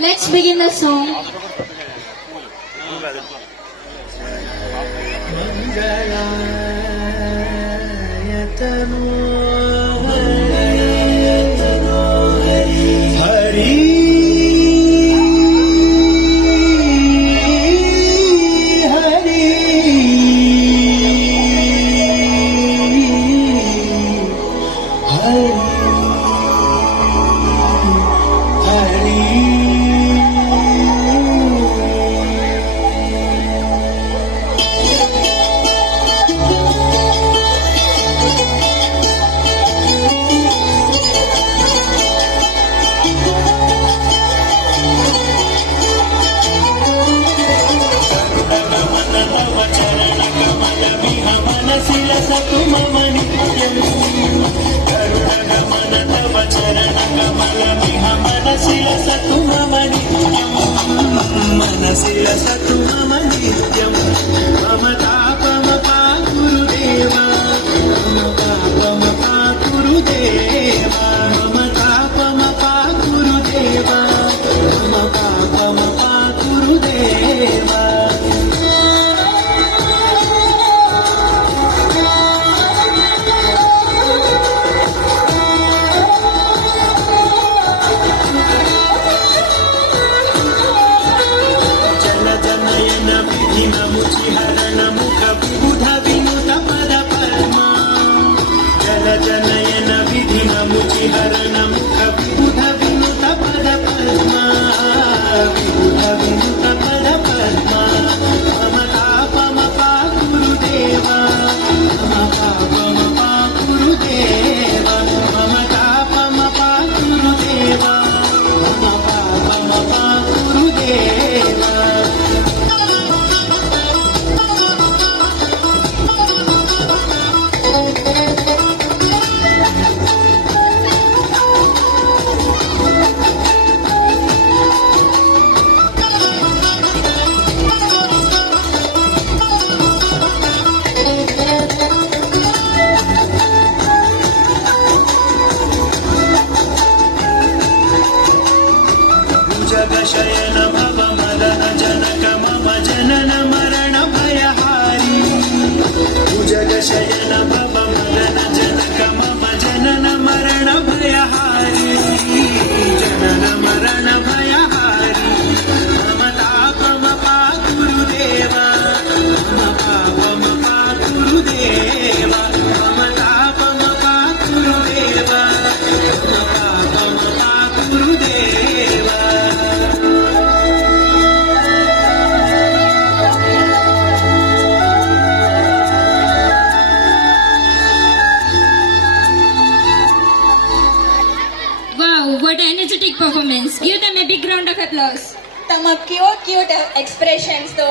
Let's begin the song. మనసిల సతు మమ నిత్యం మమ తాపమ గురుదేవా మమ పాపమ గురుదేవా మమ తాపమ గురుదేవా మమ పాపమ గురుదేవా ముఖ విబుధ వినుత పద పద్మా జల జనయన విధిన ముచిహరణ ముఖ విబుధ వినుత పద పద్మా విబుధ వినుత పద పద్మా మమ తాపమ గురుదేవా మమ పాపమ గురుదేవా మమ తాపమ గురుదేవా మమ పాపమ గురుదేవా जगशयन भव मदन जनक मम जनन मरण भयहारी जगशयन भव मदन जनक मम जनन मरण भयहारी जनन मरण भयहारी मम तापम गुरुदेवा मम पापम गुरुदेवा मम तापम गुरुदेवा मम पापम गुरुदेवा What an energetic performance. Give them a big round of applause. తమ క్యూట్ expressions తో